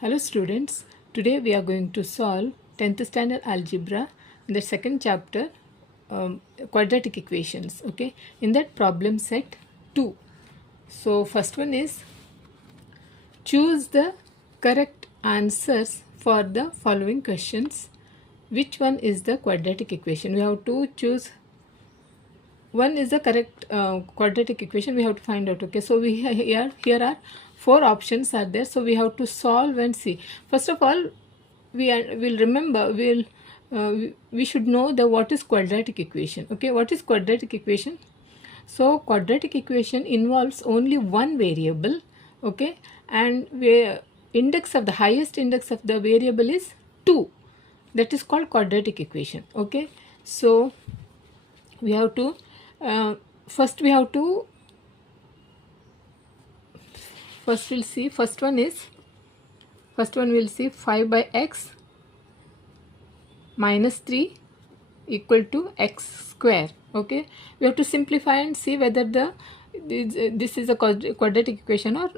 Hello students, today we are going to solve 10th standard algebra in the second chapter, quadratic equations. Okay, in that problem set 2. So first one is choose the correct answers for the following questions. Which one is the quadratic equation? We have to choose one is the correct quadratic equation. We have to find out. Okay, so we here are four options are there, so we have to solve and see. First of all, will remember we should know the what is quadratic equation. Okay, what is quadratic equation? So quadratic equation involves only one variable. Okay, and where index of the highest index of the variable is 2. That is called quadratic equation. Okay, so we have to first we'll see first one we'll see 5 by x minus 3 equal to x square. Okay, we have to simplify and see whether this is a quadratic equation or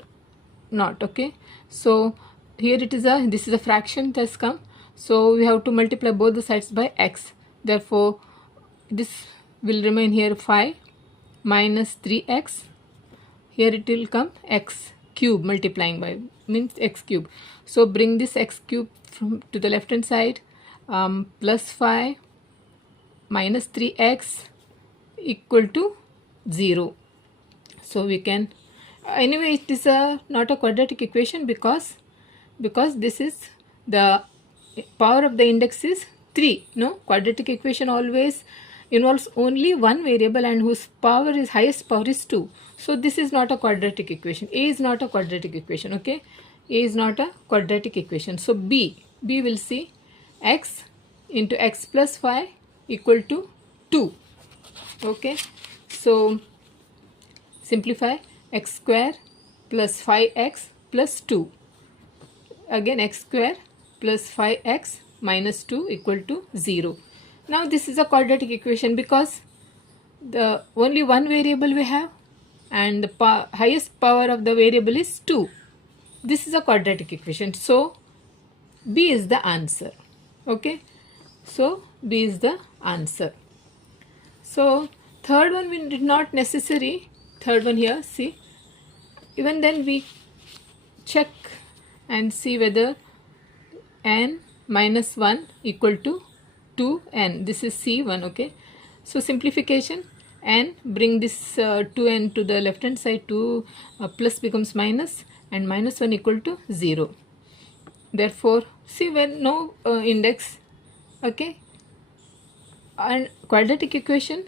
not. Okay, so here this is a fraction that has come, so we have to multiply both the sides by x. Therefore this will remain here 5 minus 3x. Here it will come x cube, multiplying by means x cube. So bring this x cube to the left hand side, plus 5 minus 3x equal to 0. So we can, anyway it is not a quadratic equation because this is the power of the index is 3. No, quadratic equation always involves only one variable and whose highest power is 2. So this is not a quadratic equation. A is not a quadratic equation. Okay, A is not a quadratic equation. So B will see x into x plus 5 equal to 2. Okay, so simplify x square plus 5x plus 2. Again x square plus 5x minus 2 equal to 0. Now this is a quadratic equation because the only one variable we have and the highest power of the variable is 2. This is a quadratic equation. So B is the answer. Okay, so B is the answer. So third one we did not necessary. Third one here, see, even then we check and see whether n minus 1 equal to 2n. This is C1. Okay, so simplification, n, bring this 2n to the left hand side, 2 plus becomes minus and minus 1 equal to 0. Therefore see, when no index, okay, and quadratic equation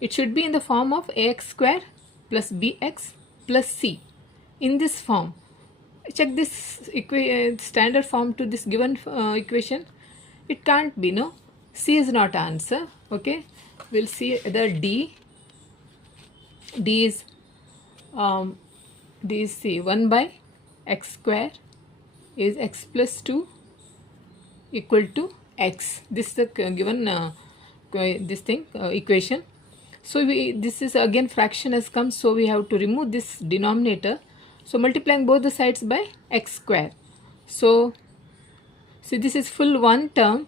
it should be in the form of ax square plus bx plus c. In this form, check this standard form to this given equation. It can't be. No, C is not answer. Okay, we'll see the D is C. 1 by x square is x plus 2 equal to x. This is the given equation. So this is again fraction has come, so we have to remove this denominator. So multiplying both the sides by x square. So see, this is full one term.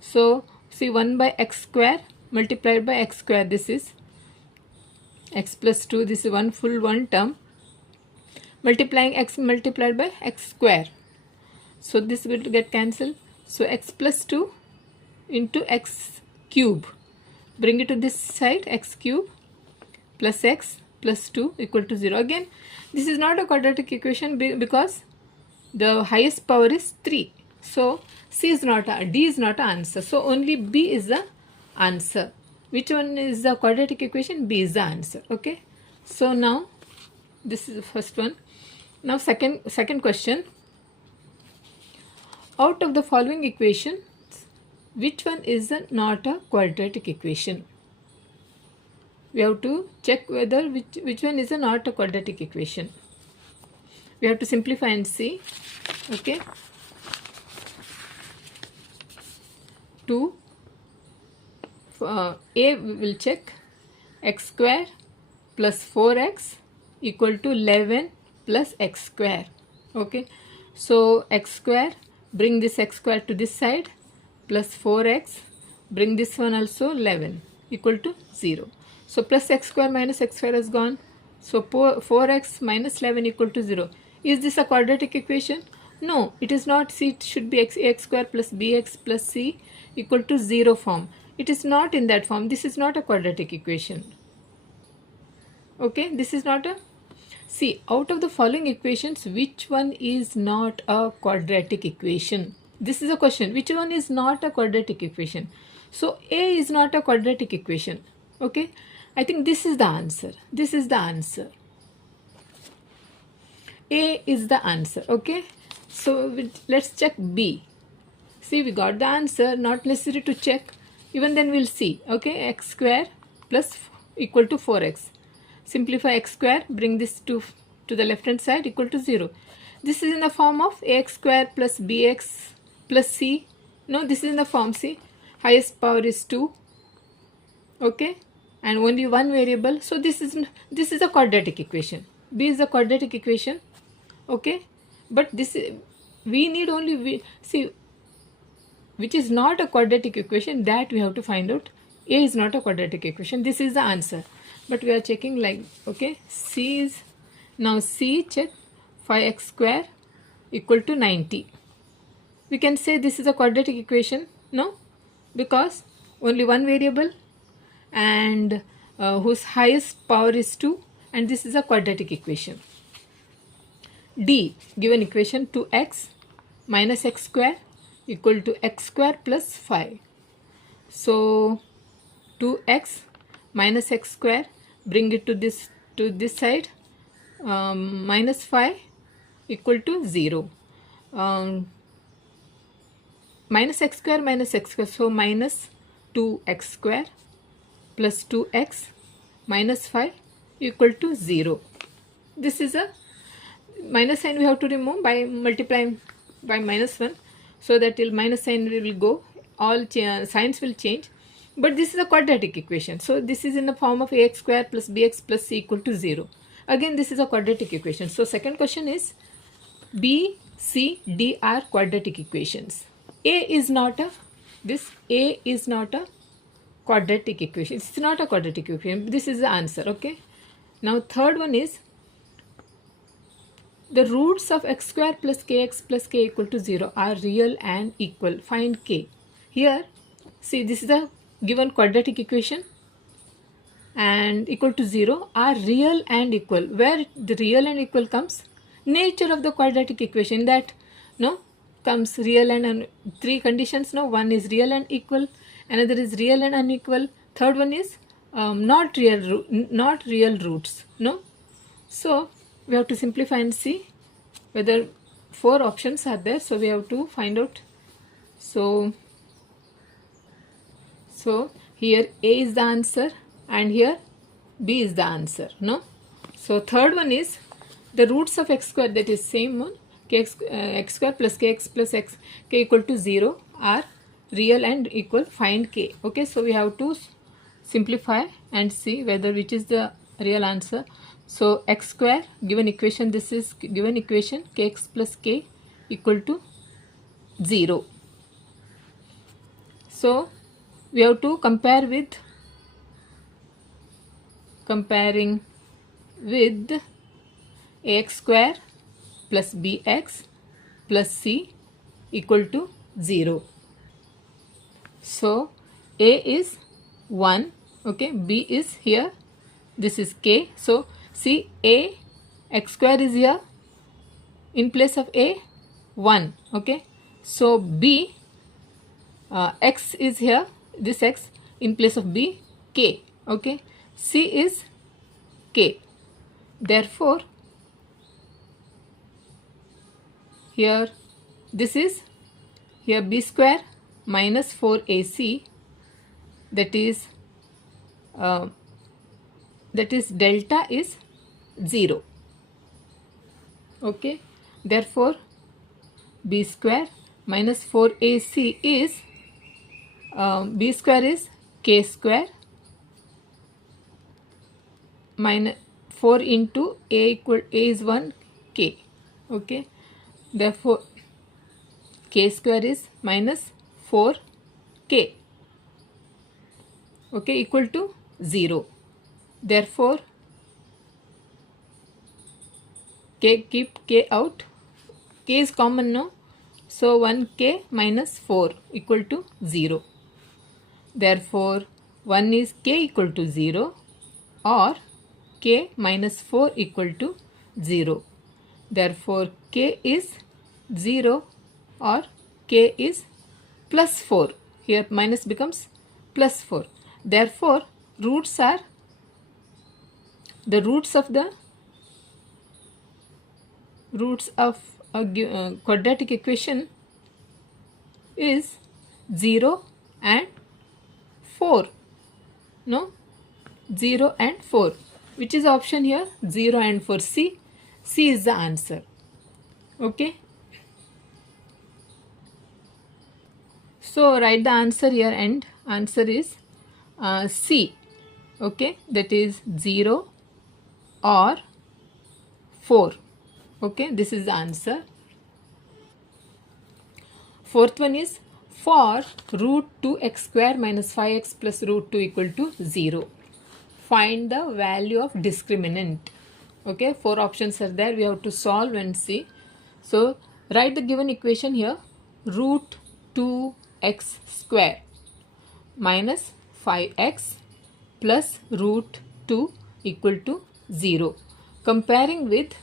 So see, 1 by x square multiplied by x square, this is x plus 2. This is one term multiplying x multiplied by x square. So this will get cancelled. So x plus 2 into x cube. Bring it to this side, x cube plus x plus 2 equal to 0. Again, this is not a quadratic equation because the highest power is 3. So C is not D is not an answer. So only B is the answer. Which one is the quadratic equation? B is the answer. Okay. So now this is the first one. Now second question. Out of the following equation, which one is not a quadratic equation? We have to check whether which one is not a quadratic equation. We have to simplify and see. Okay. 2 A we will check x square plus 4x equal to 11 plus x square. Okay, So x square, bring this x square to this side, plus 4x, bring this one also 11 equal to 0. So plus x square minus x square is gone. So 4x minus 11 equal to 0. Is this a quadratic equation? No, it is not. See, it should be x square plus bx plus c equal to 0 form. It is not in that form. This is not a quadratic equation. Okay, this is not a. See, out of the following equations, which one is not a quadratic equation? This is a question. Which one is not a quadratic equation? So A is not a quadratic equation. Okay, I think this is the answer. This is the answer. A is the answer. Okay, so let's check B. See, we got the answer. Not necessary to check. Even then we'll see. Okay, x square plus equal to 4x. Simplify x square, bring this to the left hand side equal to 0. This is in the form of ax square plus bx plus c. No, this is in the form c. Highest power is 2. Okay, and only one variable. So this is a quadratic equation. B is a quadratic equation. Okay, but this is, we need only see which is not a quadratic equation, that we have to find out. A is not a quadratic equation. This is the answer. But we are checking like, okay, C is, now C check 5x square equal to 90. We can say this is a quadratic equation, no? Because only one variable and whose highest power is 2, and this is a quadratic equation. D, given equation 2x minus x square equal to x square plus 5. So 2x minus x square, bring it to this side, minus 5 equal to 0. Minus x square, so minus 2x square plus 2x minus 5 equal to 0. This is a minus sign we have to remove by multiplying by minus 1, so that till minus sign will go, all signs will change. But this is a quadratic equation. So this is in the form of ax square plus bx plus c equal to 0. Again, this is a quadratic equation. So second question is B, C, D are quadratic equations. A is not a quadratic equation. It's not a quadratic equation. This is the answer. Okay. Now third one is the roots of x square plus kx plus k equal to 0 are real and equal. Find k. Here, see, this is a given quadratic equation and equal to 0 are real and equal. Where the real and equal comes? Nature of the quadratic equation, that no comes real and three conditions. No, one is real and equal, another is real and unequal, third one is not real roots. No, so we have to simplify and see whether 4 options are there. So we have to find out. So here A is the answer and here B is the answer. No, so third one is the roots of x square, that is same one, x square plus kx plus x k equal to 0 are real and equal. Find k. Okay, so we have to simplify and see whether which is the real answer. So x square, given equation, this is given equation, kx plus k equal to 0. So we have to compare with, comparing with ax square plus bx plus c equal to 0. So a is 1, okay, b is here, this is k. So see, a x square is here, in place of a 1, okay. So b x is here, this x, in place of b k, okay. C is k. Therefore here this is here b square minus 4ac, that is delta is 0, okay. Therefore b square minus 4ac is b square is k square minus 4 into a is 1 k, okay. Therefore k square is minus 4k, okay, equal to 0. Therefore keep k out, k is common now, so 1k minus 4 equal to 0. Therefore 1 is k equal to 0 or k minus 4 equal to 0. Therefore k is 0 or k is plus 4. Here minus becomes plus 4. Therefore roots are the roots of a quadratic equation is 0 and 4. No, 0 and 4. Which is option here? 0 and 4. C is the answer. Okay. So write the answer here, and answer is C. Okay, that is 0 or 4. Okay, this is the answer. Fourth one is for root 2x square minus 5x plus root 2 equal to 0. Find the value of discriminant. Okay, 4 options are there. We have to solve and see. So write the given equation here. Root 2x square minus 5x plus root 2 equal to 0. Comparing with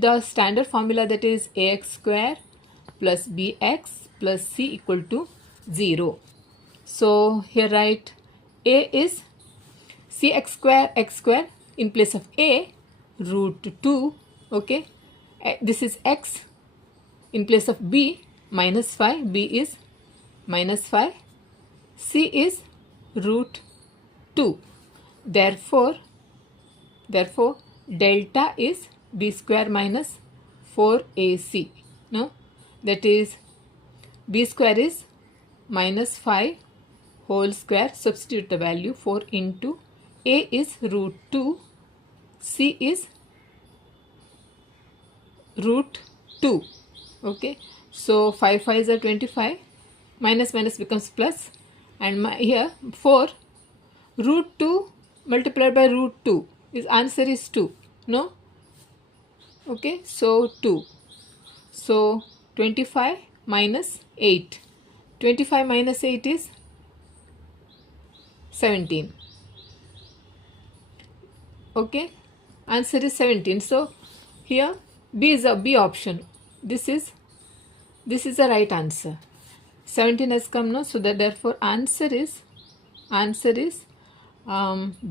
the standard formula, that is ax square plus bx plus c equal to 0. So here write a is cx square x square, in place of a root 2. Okay, this is x, in place of b minus 5, b is minus 5, c is root 2. Therefore delta is b square minus 4ac. No, that is b square is minus 5 whole square. Substitute the value 4 into a is root 2, c is root 2. Okay, so 5 5s are 25, minus minus becomes plus, and here 4 root 2 multiplied by root 2 is answer is 2. No, okay, so 2. So 25 minus 8, 25 minus 8 is 17. Okay, answer is 17. So here B is a B option. This is the right answer. 17 has come now, so that therefore answer is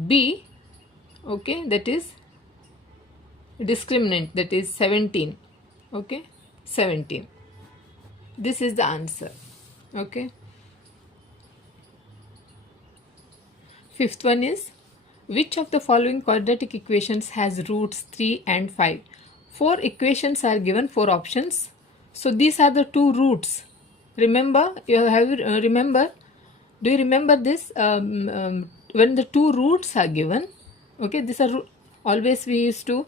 B. Okay, that is discriminant, that is 17. Okay, 17. This is the answer. Okay. Fifth one is, which of the following quadratic equations has roots 3 and 5? 4 equations are given, 4 options. So these are the 2 roots. Remember, you have remember. Do you remember this? When the 2 roots are given, okay, these are always we used to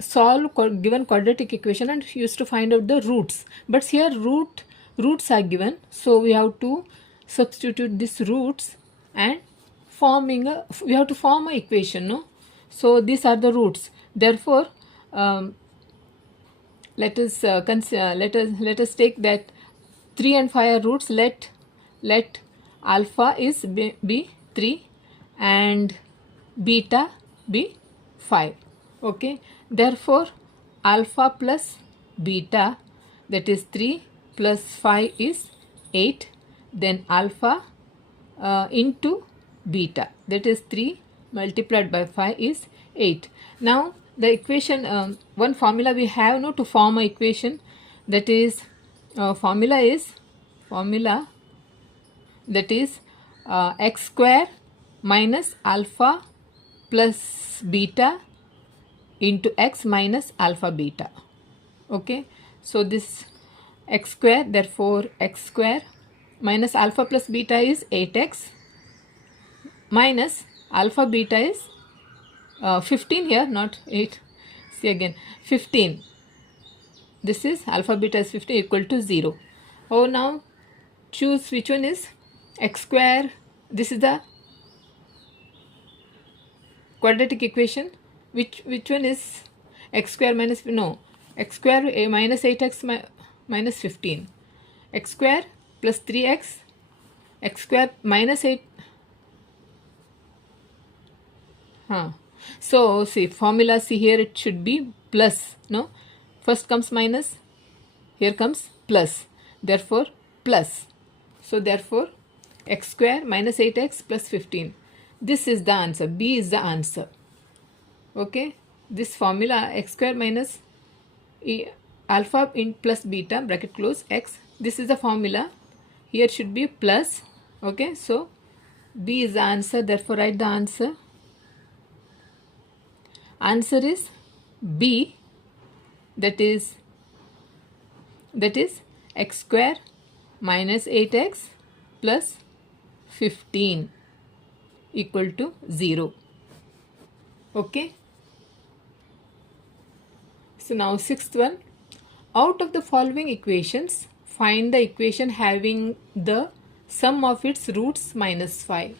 solve given quadratic equation and used to find out the roots. But here roots are given, so we have to substitute these roots and we have to form a equation. No, so these are the roots. Therefore let us take that 3 and 5 are roots. Let alpha is be 3 and beta be 5. Okay, therefore alpha plus beta, that is 3 plus 5 is 8, then alpha into beta, that is 3 multiplied by 5 is 8. Now the equation, one formula we have now to form a equation, that is formula that is x square minus alpha plus beta into x minus alpha beta. Okay, so this x square, therefore x square minus alpha plus beta is 8x minus alpha beta is 15 here, not 8. See again, 15. This is alpha beta is 15 equal to 0. Oh, now choose which one is x square. This is the quadratic equation. Which one is x square minus, no, x square minus 8x minus 15, x square plus 3x, x square minus 8. So see, formula, see here, it should be plus, no, first comes minus, here comes plus, therefore plus. So therefore x square minus 8x plus 15, this is the answer. B is the answer. Okay, this formula x square minus alpha in plus beta bracket close x, this is the formula. Here should be plus. Okay, so B is the answer. Therefore write the answer. Answer is B, that is x square minus 8x plus 15 equal to 0. Okay. So now sixth one. Out of the following equations, find the equation having the sum of its roots minus 5.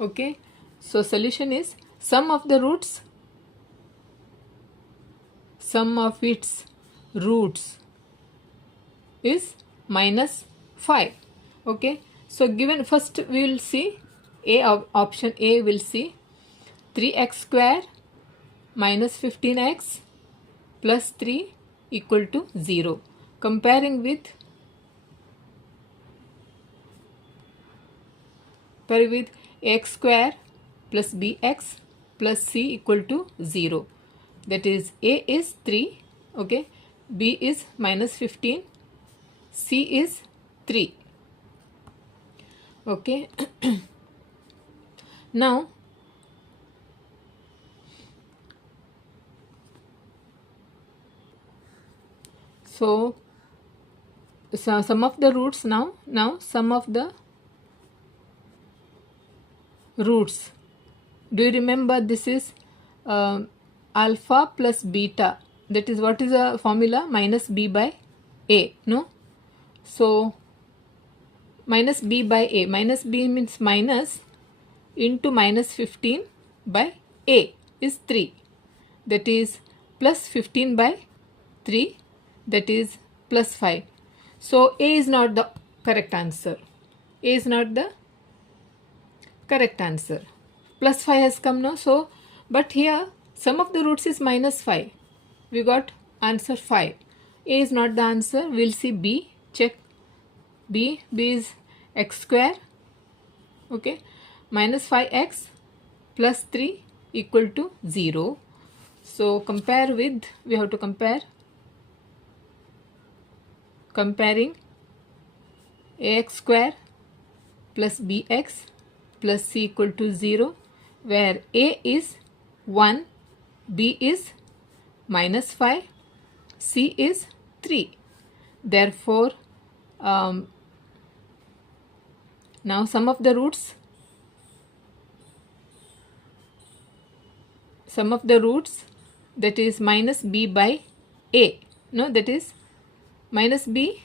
Okay. So solution is sum of its roots is minus 5. Okay. So given, first we will see option A, will see 3x square minus 15x plus 3 equal to 0. Comparing with ax square plus bx plus c equal to 0. That is a is 3, okay, b is minus 15, c is 3. Okay. Now so sum of the roots, now sum of the roots. Do you remember this is alpha plus beta, that is what is the formula, minus b by a, no? So minus b by a, minus b means minus into minus 15 by a is 3, that is plus 15 by 3, that is plus 5. So a is not the correct answer. A is not the correct answer. Plus 5 has come now. So but here sum of the roots is minus 5. We got answer 5. A is not the answer. We'll see B. Check B. B is x square, okay, minus 5x plus 3 equal to 0. So compare with, we have to comparing ax square plus bx plus c equal to 0, where a is 1, b is minus 5, c is 3. Therefore now sum of the roots that is minus b by a, no, that is minus b,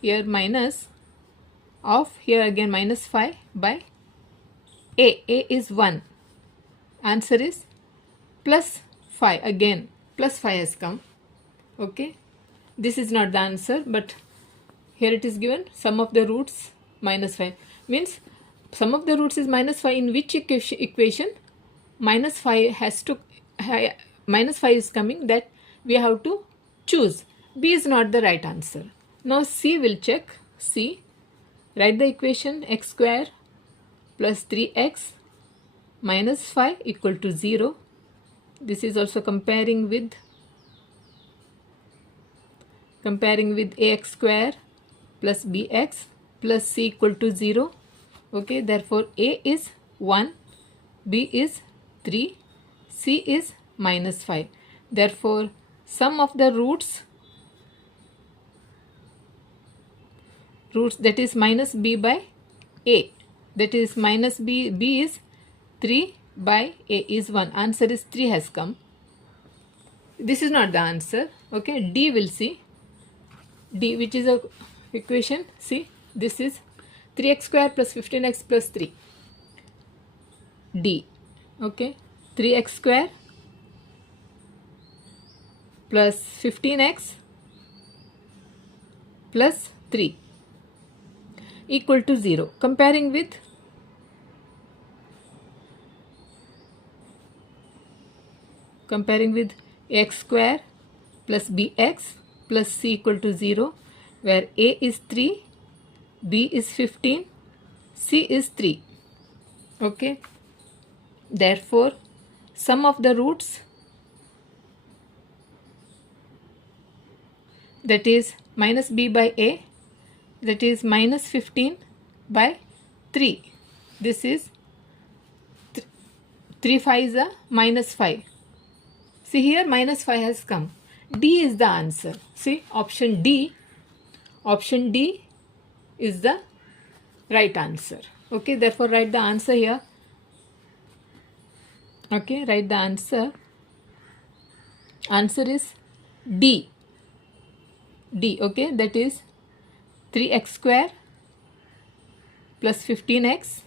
here minus of, here again minus 5 by a is 1, answer is plus 5, again plus 5 has come. Okay, this is not the answer, but here it is given sum of the roots minus 5, means sum of the roots is minus 5. In which equation minus 5 has to, minus 5 is coming, that we have to choose. B is not the right answer. Now C will check. C, write the equation x square plus 3x minus 5 equal to 0. This is also comparing with ax square plus bx plus c equal to 0. Okay, therefore a is 1, b is 3, c is minus 5. Therefore sum of the roots that is minus b by a, that is minus b is 3, by a is 1. Answer is 3 has come. This is not the answer. Okay, D will see. D, which is a equation. See, this is 3x square plus 15x plus 3. D. Okay, 3x square plus 15x plus 3 equal to 0. Comparing with x square plus bx plus c equal to 0, where a is 3, b is 15, c is 3. Okay, therefore sum of the roots, that is minus b by a, that is minus 15 by 3. This is 3 5 is a minus 5. See, here minus 5 has come. D is the answer. See, option D is the right answer. Okay, therefore write the answer here. Okay, write the answer. Answer is D. D, okay, that is 3x square plus 15x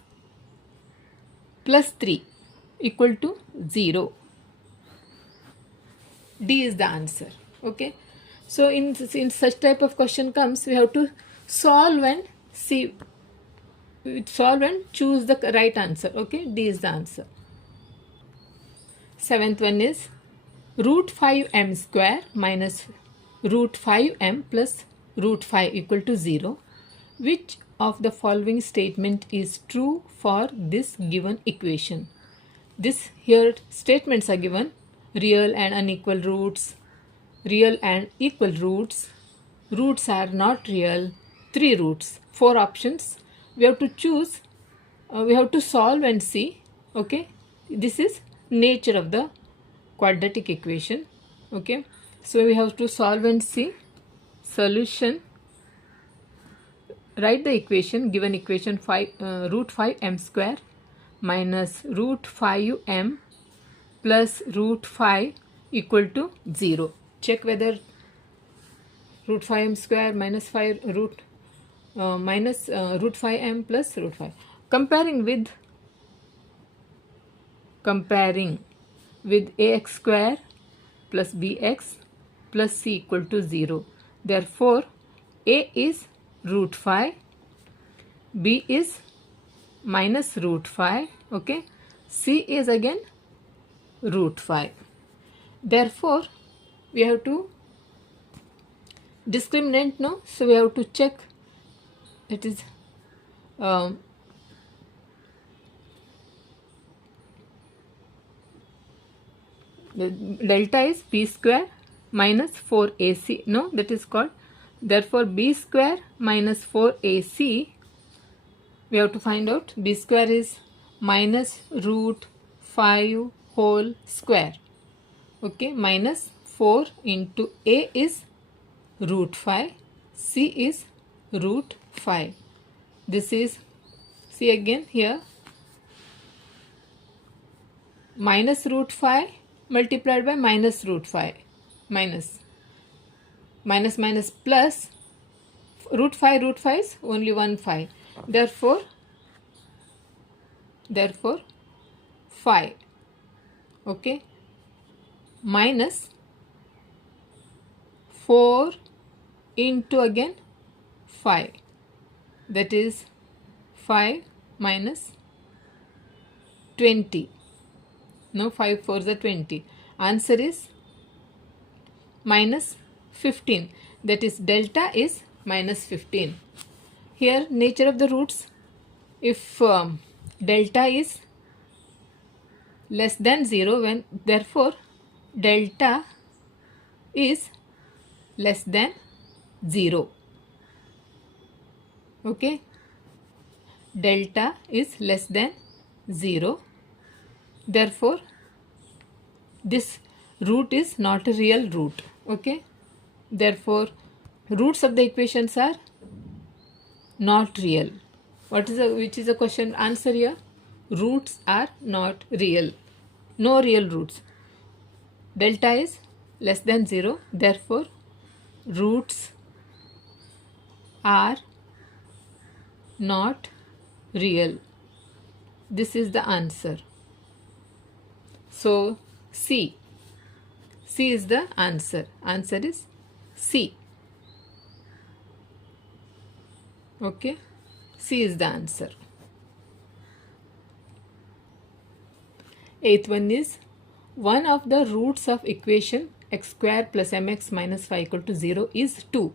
plus 3 equal to 0. D is the answer. Okay, so in such type of question comes, we have to solve and choose the right answer. Okay, D is the answer. 7th one is root 5m square minus root 5m plus root 5 equal to 0. Which of the following statement is true for this given equation? This here statements are given: real and unequal roots, real and equal roots, roots are not real, 3 roots, 4 options. We have to choose, we have to solve and see. Okay, this is nature of the quadratic equation. Okay, so we have to solve and see. Solution: write the equation, given equation root 5m square minus root 5m plus root 5 equal to 0. Check whether root 5m square minus 5 root root 5m plus root 5. Comparing with ax square plus bx plus c equal to 0. Therefore, a is root 5, b is minus root 5, okay, c is again root 5. Therefore, we have to discriminant, no? So we have to check, it is the delta is b square minus 4ac, no, that is called. Therefore, b square minus 4ac, we have to find out. B square is minus root 5 whole square. Okay, minus 4 into a is root 5, c is root 5. This is, see again here, minus root 5 multiplied by minus root 5, minus plus root 5 is only 1 5. Therefore 5, okay, minus 4 into again 5, that is 5 minus 20. No, 5 4s are 20. Answer is minus 15. That is delta is minus 15. Here nature of the roots, if delta is less than 0, when therefore delta is less than 0. Okay, delta is less than 0. Therefore, this root is not a real root. Okay, therefore roots of the equations are not real. Which is the question answer here? roots are not real. No real roots. Delta is less than 0. Therefore, roots are not real. This is the answer. So, C. C is the answer. Answer is C. Okay. C is the answer. Eighth one is one of the roots of equation x square plus mx minus 5 equal to 0 is 2.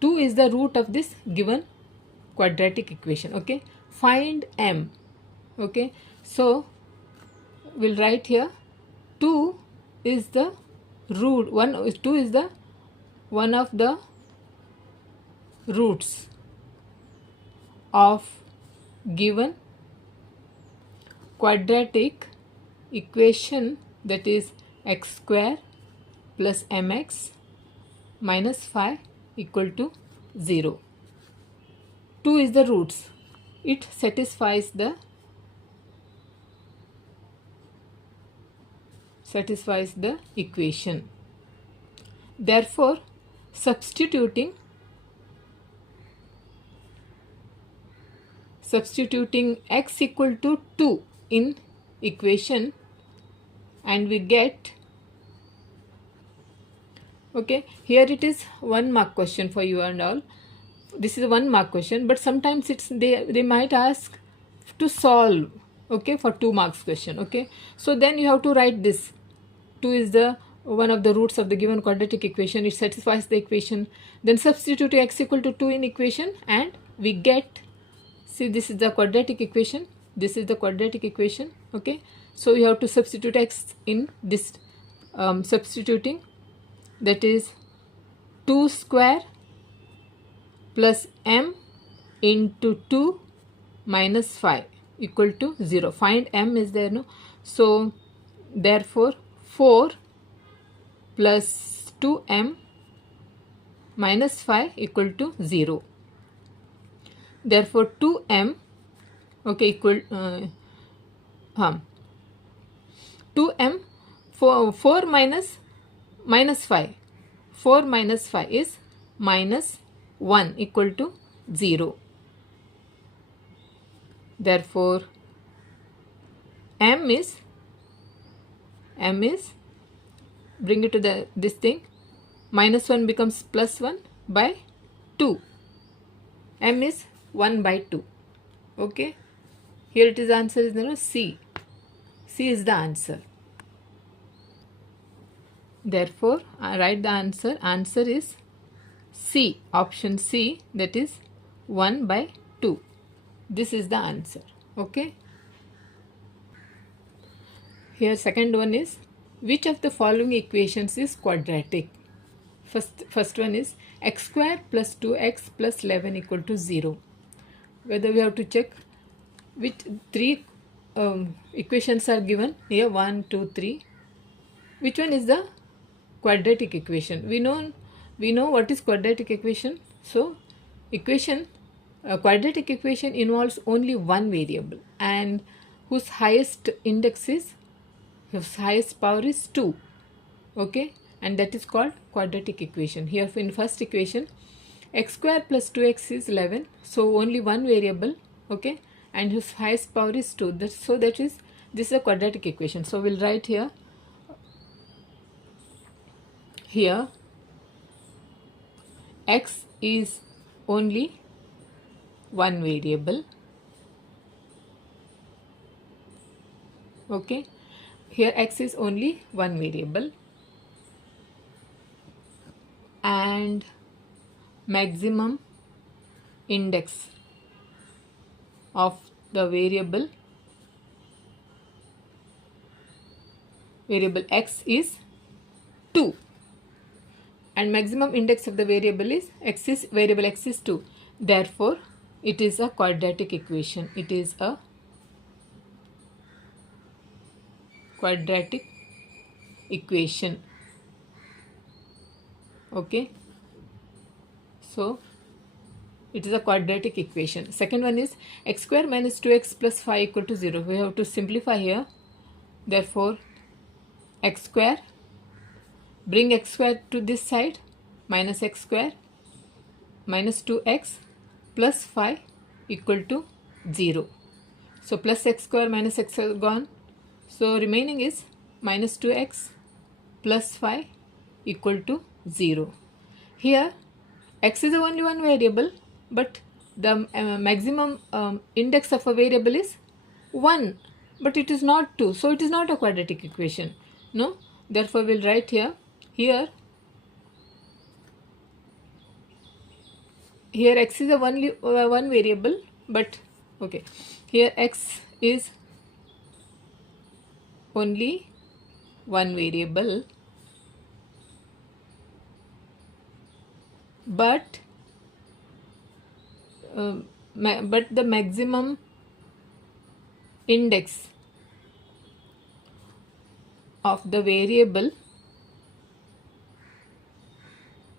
2 is the root of this given quadratic equation. Okay. Find m. Okay. So, we'll write here 2 is the root. 2 is the one of the roots of given quadratic equation, that is x square plus mx minus 5 equal to 0. 2 is the roots. It satisfies the equation. Therefore, substituting x equal to 2 in equation, and we get, okay, here it is 1 mark question for you and all. This is a 1 mark question, but sometimes it's they might ask to solve, okay, for 2 marks question. Okay, so then you have to write this. 2 is the one of the roots of the given quadratic equation. It satisfies the equation. Then substitute x equal to 2 in equation, and we get, see, this is the quadratic equation. This is the quadratic equation. Okay, so you have to substitute x in this, substituting, that is 2 square plus m into 2 minus 5 equal to 0. Find m is there, no? So, therefore, 4 plus 2m minus 5 equal to 0. Therefore, 2m, okay, equal 2m, 4 minus 5. 4 minus 5 is minus 1 equal to 0. Therefore, m is, bring it to this thing, minus 1 becomes plus 1 by 2. M is 1 by 2. Okay, here it is, answer is, C. C is the answer. Therefore, I write the answer. Answer is C, option C, that is 1 by 2. This is the answer. Okay. Here second one is, which of the following equations is quadratic? First one is x square plus 2x plus 11 equal to 0. Whether we have to check which 3 equations are given here, 1, 2, 3. Which one is the quadratic equation? We know what is quadratic equation. So, quadratic equation involves only one variable, and whose highest power is 2. Okay, and that is called quadratic equation. Here in first equation, x square plus 2x is 11, so only one variable, okay, and whose highest power is 2. This is a quadratic equation. So we'll write here x is only one variable. Okay, here x is only one variable, and maximum index of the variable x is 2, and maximum index of the variable x is 2. Therefore, it is a quadratic equation. It is a quadratic equation. Okay, so It is a quadratic equation. Second one is x square minus 2x plus 5 equal to 0. We have to simplify here. Therefore, x square, bring x square to this side, minus x square minus 2x plus 5 equal to 0. So plus x square minus x are gone. So remaining is minus 2x plus 5 equal to 0. Here x is only one variable, but the maximum index of a variable is 1, but it is not 2, so it is not a quadratic equation. No, therefore we'll write here x is a one variable, but okay, here x is only one variable, but the maximum index of the variable,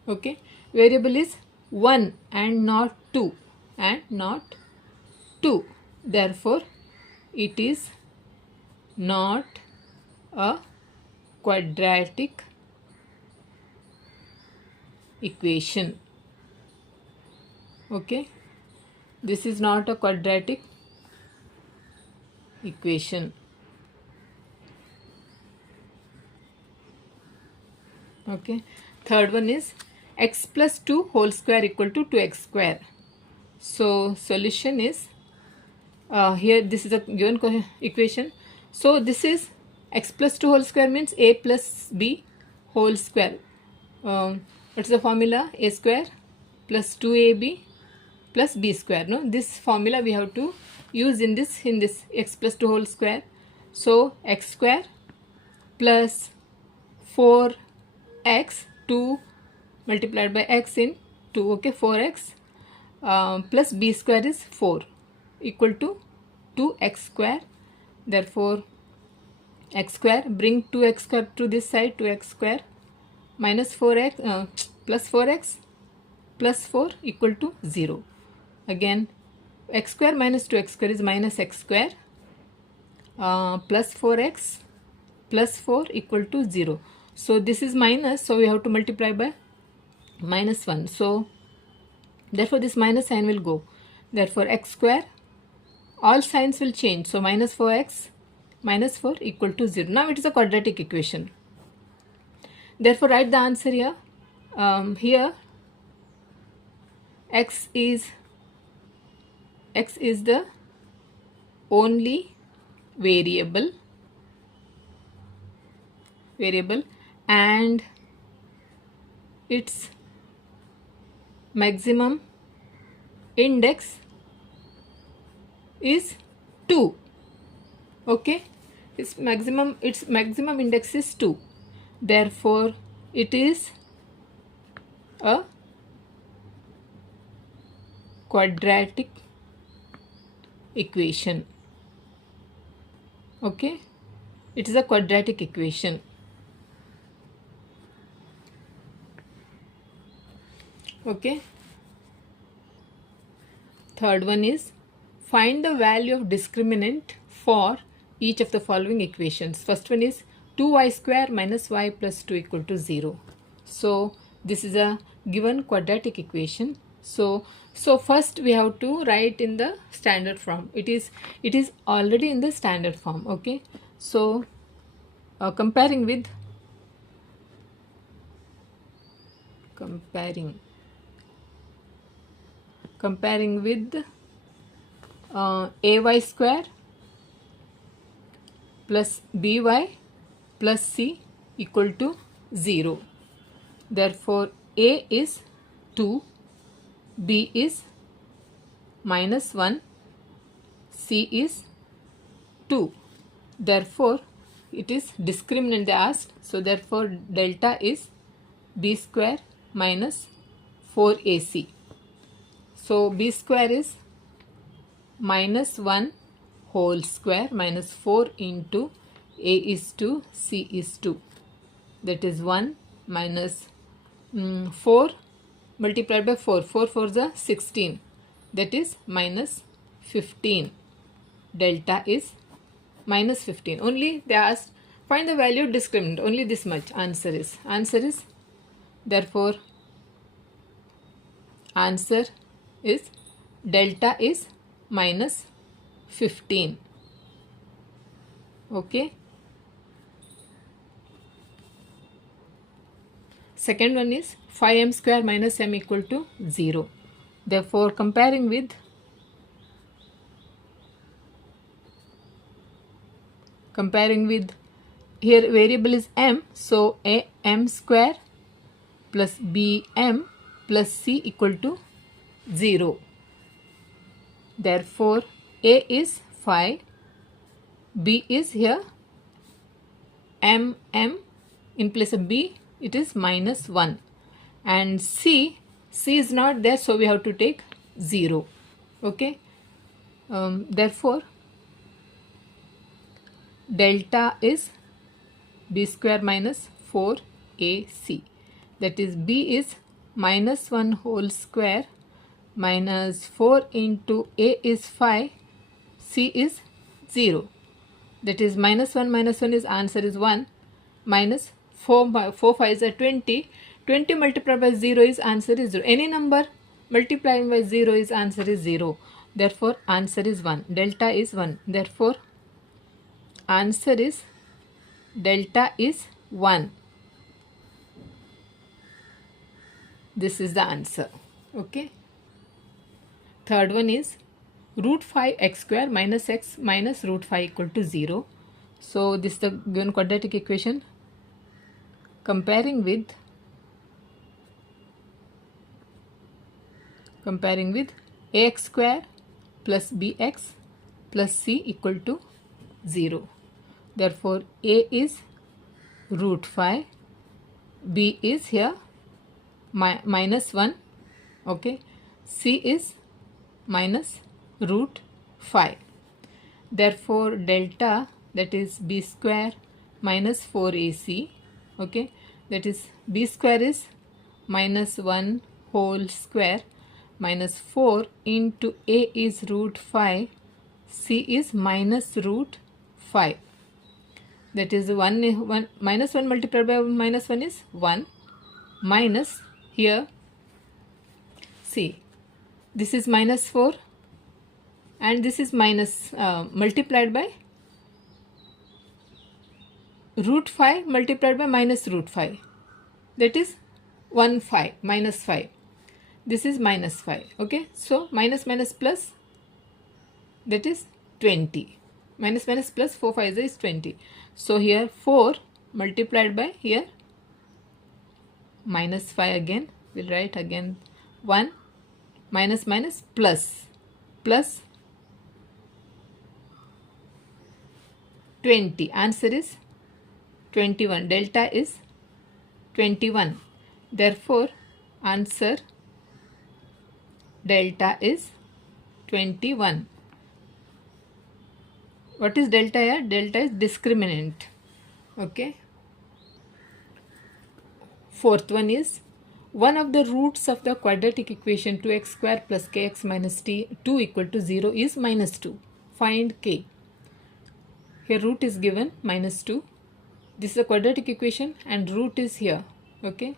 okay, variable is 1 and not 2, therefore it is not a quadratic equation. Okay, this is not a quadratic equation. Okay, third one is x plus 2 whole square equal to 2x square. So solution is here this is a given equation. So this is x plus 2 whole square means a plus b whole square. What's the formula? A square plus 2ab plus b square. No, this formula we have to use in this x plus 2 whole square. So x square plus 4x, 2 multiplied by x in 2, okay, 4x plus b square is 4 equal to 2x square. Therefore x square, bring 2x square to this side, 2x square minus 4x plus 4x plus 4 equal to 0. Again x square minus 2x square is minus x square plus 4x plus 4 equal to 0. So this is minus, so we have to multiply by minus 1. So therefore this minus sign will go. Therefore x square, all signs will change. So minus 4x minus 4 equal to 0. Now it is a quadratic equation. Therefore write the answer here. Here x is the only variable and its maximum index is 2. Okay, its maximum index is 2. Therefore it is a quadratic equation. Okay, it is a quadratic equation. Okay, third one is find the value of discriminant for each of the following equations. First one is 2y square minus y plus 2 equal to 0. So this is a given quadratic equation. So first we have to write in the standard form. It is already in the standard form. Okay, so comparing with ay square plus by plus c equal to 0. Therefore a is 2, b is minus 1, c is 2. Therefore it is discriminant they asked. So therefore delta is b square minus 4ac. So b square is minus 1 whole square minus 4 into a is 2, c is 2. That is 1 minus 4 multiplied by 4. 4 4s are 16. That is minus 15. Delta is minus 15. Only they asked find the value of discriminant. Only this much answer is. Therefore answer is delta is minus 15. Okay. Second one is 5m square minus m equal to 0. Therefore comparing with here variable is m, so a m square plus b m plus c equal to 0. Therefore a is 5, b is here m in place of b it is minus 1, and c is not there, so we have to take 0. Okay. Therefore delta is b square minus 4ac. That is b is minus 1 whole square minus 4 into a is 5, c is 0. That is minus 1 is answer is 1, minus 4 5s are 20. 20 multiplied by 0 is answer is 0. Any number multiplying by 0 is answer is 0. Therefore answer is 1. Delta is 1. Therefore answer is delta is 1. This is the answer. Okay. Third one is root 5 x square minus x minus root 5 equal to 0. So this is the given quadratic equation. Comparing with ax square plus bx plus c equal to 0. Therefore a is root 5, b is here minus 1, okay, c is minus root 5. Therefore delta, that is b square minus 4ac, okay, that is b square is minus 1 whole square minus 4 into a is root 5, c is minus root 5. That is 1 minus 1 multiplied by minus 1 is 1, minus here see this is minus 4 and this is minus multiplied by root 5 multiplied by minus root 5, that is 1 5 minus 5. This is minus 5. Okay, so minus plus, that is 20. Minus plus 4 5 is 20. So here 4 multiplied by here minus 5 again. We'll write again 1 minus plus 20. Answer is 21. Delta is 21. Therefore answer delta is 21. What is delta here? Delta is discriminant. Okay. Fourth one is one of the roots of the quadratic equation 2x square plus kx minus 2 equal to 0 is minus 2. Find k. Here root is given minus 2. This is a quadratic equation and root is here. Okay.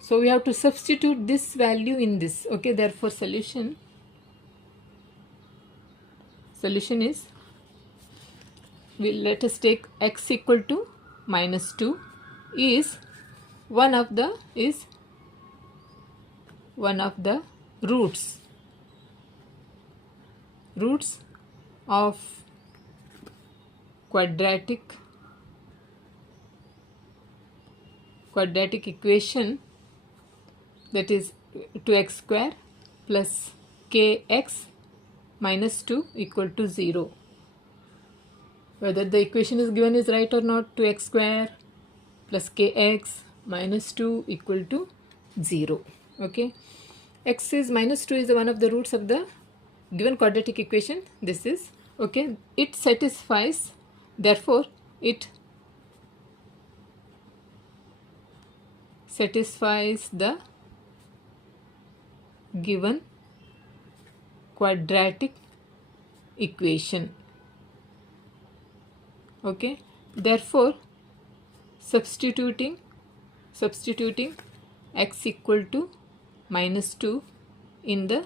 So we have to substitute this value in this. Okay. Therefore solution is, let us take x equal to minus 2 is one of the roots of quadratic equation, that is 2x square plus kx minus 2 equal to 0. Whether the equation is given is right or not, 2x square plus kx minus 2 equal to 0. Okay. X is minus 2 is one of the roots of the given quadratic equation. This is okay. It satisfies, therefore it satisfies the given quadratic equation. Okay, therefore substituting x equal to -2 in the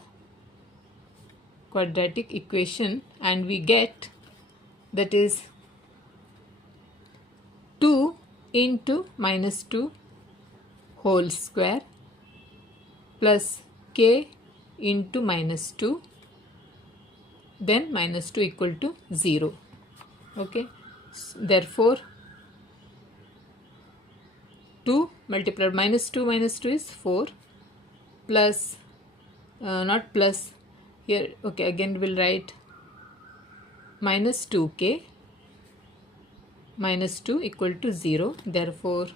quadratic equation, and we get, that is 2 into -2 whole square plus k into -2, then -2 equal to 0. Okay, therefore 2 multiplied -2 is 4 plus not plus here, okay, again we'll write -2k -2 equal to 0. Therefore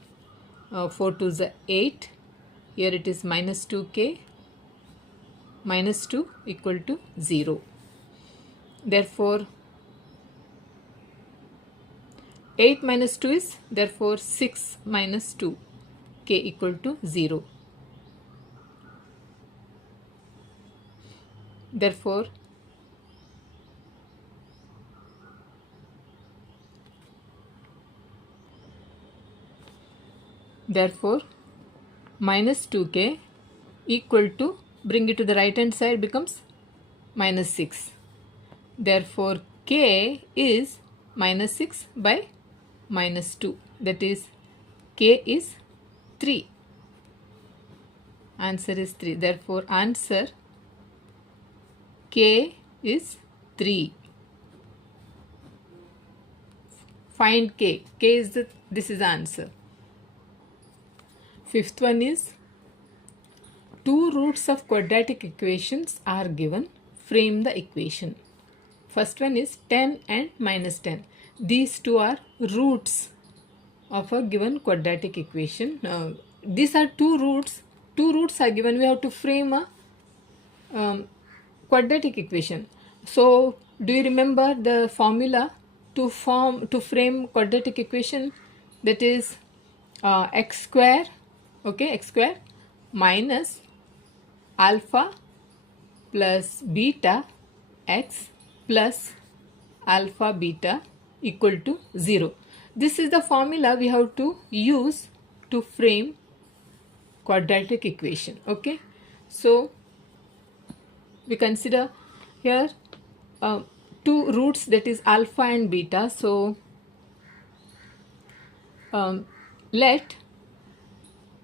4 to the 8, here it is -2k -2 equal to 0. Therefore 8 minus 2 is therefore 6 minus 2, k equal to 0. Therefore minus 2k equal to, bring it to the right hand side, becomes -6. Therefore k is -6 by -2, that is k is 3. Answer is 3. Therefore answer k is 3. Find k. K is this is the answer. Fifth one is, two roots of quadratic equations are given. Frame the equation. First one is 10 and -10. These two are roots of a given quadratic equation. These are two roots. Two roots are given. We have to frame a quadratic equation. So, do you remember the formula to frame quadratic equation? That is x square. Okay, x square minus alpha plus beta x plus alpha beta equal to 0. This is the formula we have to use to frame quadratic equation. Okay, so we consider here two roots, that is alpha and beta. So let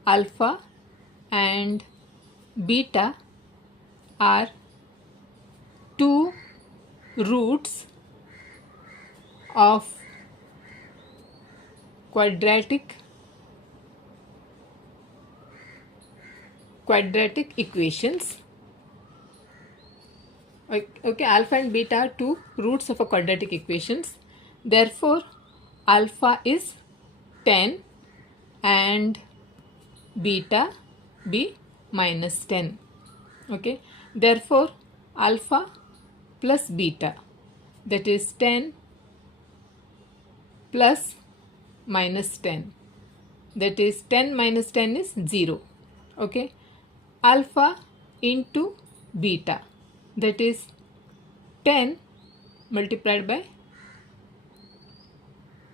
alpha and beta are two roots of quadratic equations. Okay, alpha and beta are two roots of a quadratic equations. Therefore alpha is 10 and beta be -10. Okay, therefore alpha plus beta, that is 10 plus -10, that is 10 minus 10 is 0. Okay, alpha into beta, that is 10 multiplied by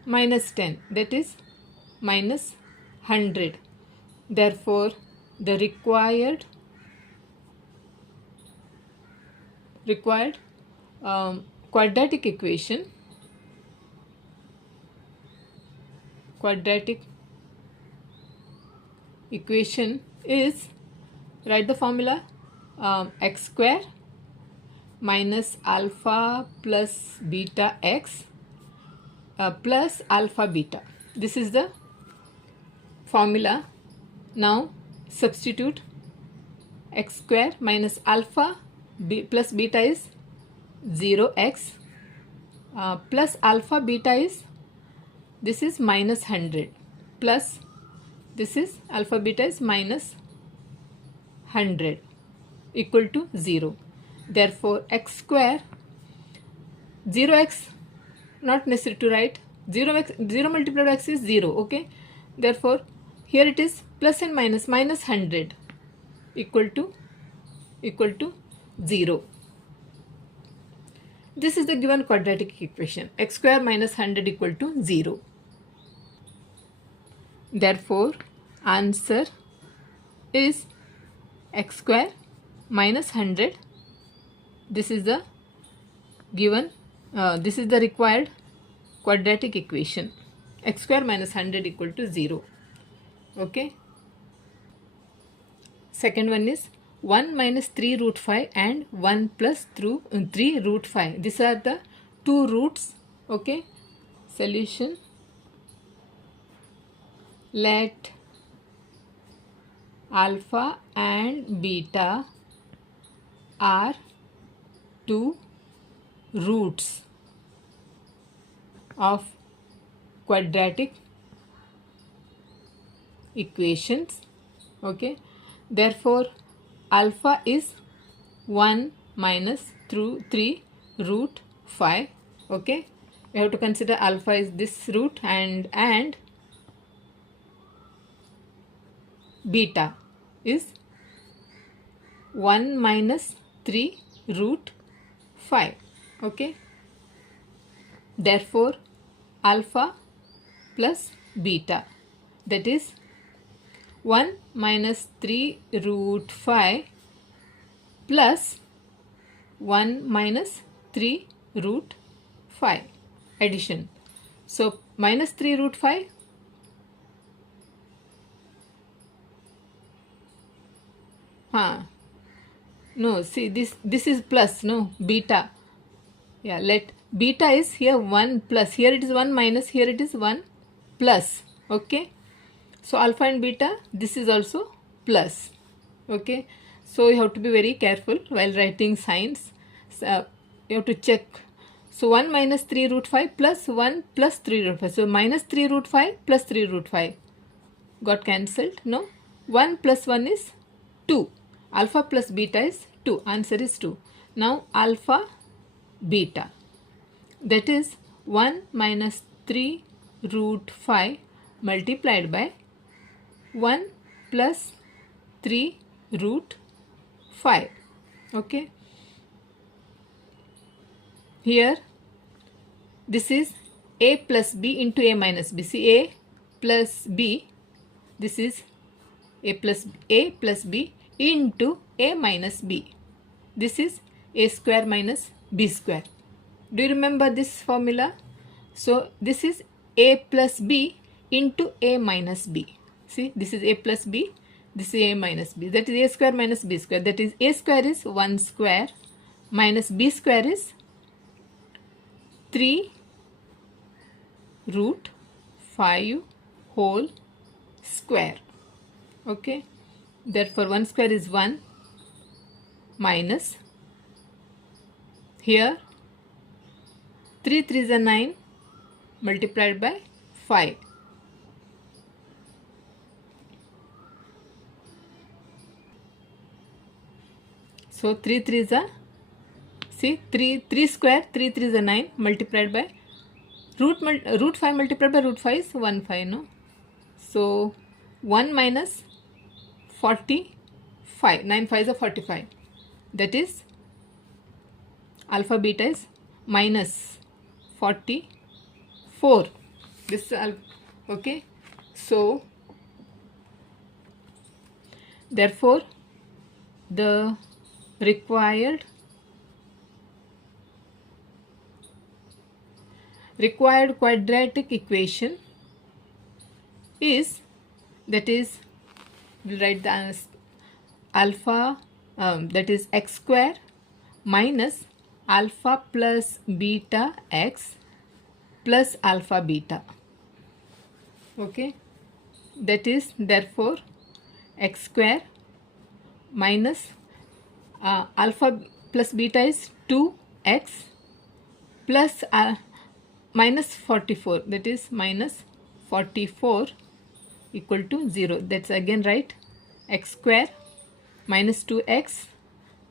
-10, that is -100. Therefore the required quadratic equation is, write the formula, x square minus alpha plus beta x plus alpha beta. This is the formula. Now substitute x square minus alpha plus beta is 0x plus alpha beta is, this is -100 plus this is alpha beta is -100 equal to 0. Therefore x square, 0x not necessary to write, 0 multiplied by x is 0. Okay, therefore here it is plus and minus, -100 equal to equal to 0. This is the given quadratic equation, x square minus 100 equal to 0. Therefore, answer is x square minus 100. This is the given, this is the required quadratic equation, x square minus 100 equal to 0. Okay. Second one is 1 minus 3 root 5 and 1 plus 3 root 5. These are the two roots. Okay. Solution. Let alpha and beta are two roots of quadratic equations. Okay. Therefore, alpha is 1 minus 3 root 5. Okay. We have to consider alpha is this root and beta is 1 minus 3 root 5. Okay. Therefore, alpha plus beta, that is 1 minus 3 root 5 plus 1 minus 3 root 5 addition. So minus 3 root 5 no, see this is plus, no, beta. Yeah, let beta is here 1 plus, here it is 1 minus, here it is 1 plus. Okay. So alpha and beta, this is also plus. Okay. So you have to be very careful while writing signs. You have to check. So 1 minus 3 root 5 plus 1 plus 3 root 5. So minus 3 root 5 plus 3 root 5 got cancelled. No. 1 plus 1 is 2. Alpha plus beta is 2. Answer is 2. Now alpha beta, that is 1 minus 3 root 5 multiplied by 1 plus 3 root 5. Okay. Here this is a plus b into a minus b. See, a plus b, this is a plus b into a minus b. This is a square minus b square. Do you remember this formula? So this is a plus b into a minus b. See, this is a plus b, this is a minus b. That is a square minus b square. That is a square is 1 square minus b square is 3 root 5 whole square. Okay. Therefore 1 square is 1 minus, here 3 3s are 9 multiplied by 5. So 3 3s are, see, 3 square, 3 3s are 9 multiplied by root 5 multiplied by root 5 is 1 5, no? So 1 minus 45, 9 5s are 45. That is alpha beta is minus 44. This okay. So therefore the required quadratic equation is, that is, we'll write the alpha, that is x square minus alpha plus beta x plus alpha beta. Okay. That is, therefore x square minus alpha plus beta is 2x plus minus 44, that is minus 44 equal to 0. That's again right, x square minus 2x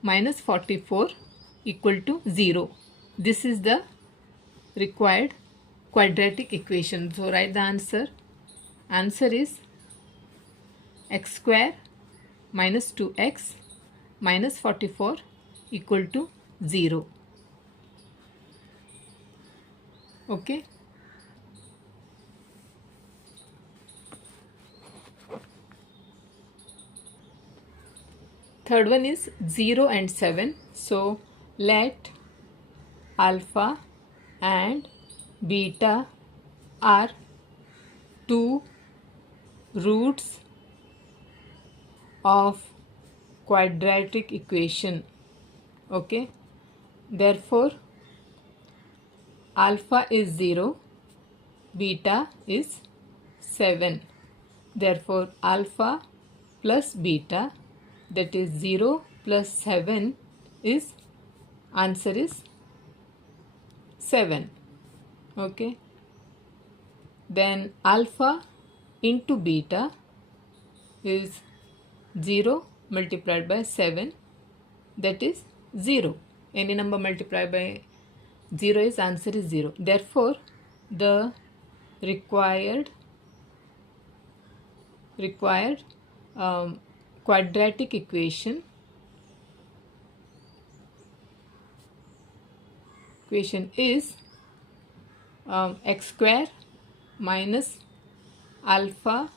minus 44 equal to 0. This is the required quadratic equation. So write the answer. Answer is x square minus 2x minus 44 equal to 0. Okay. Third one is 0 and 7. So let alpha and beta are two roots of quadratic equation. Okay. Therefore alpha is 0, beta is 7. Therefore alpha plus beta, that is 0 plus 7, is answer is 7. Okay. Then alpha into beta is 0 multiplied by 7, that is 0. Any number multiplied by 0 is answer is 0. Therefore the required quadratic equation is x square minus alpha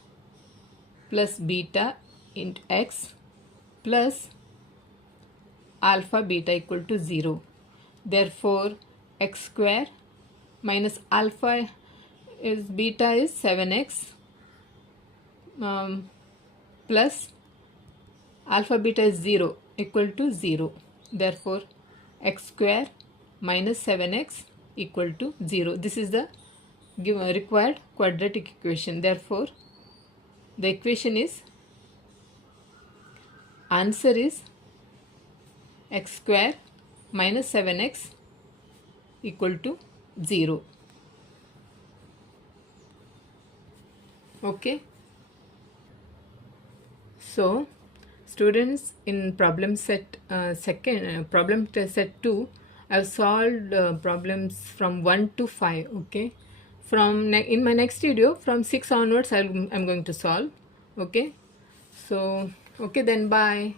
plus beta into x plus alpha beta equal to 0. Therefore x square minus alpha is beta is 7x plus alpha beta is 0 equal to 0. Therefore x square minus 7x equal to 0. This is the required quadratic equation. Therefore the equation is answer is x square minus 7x equal to 0. Okay. So students, in problem set problem set 2, I've solved problems from 1 to 5. Okay. From in my next video from 6 onwards I'm going to solve. Okay. So okay, then bye.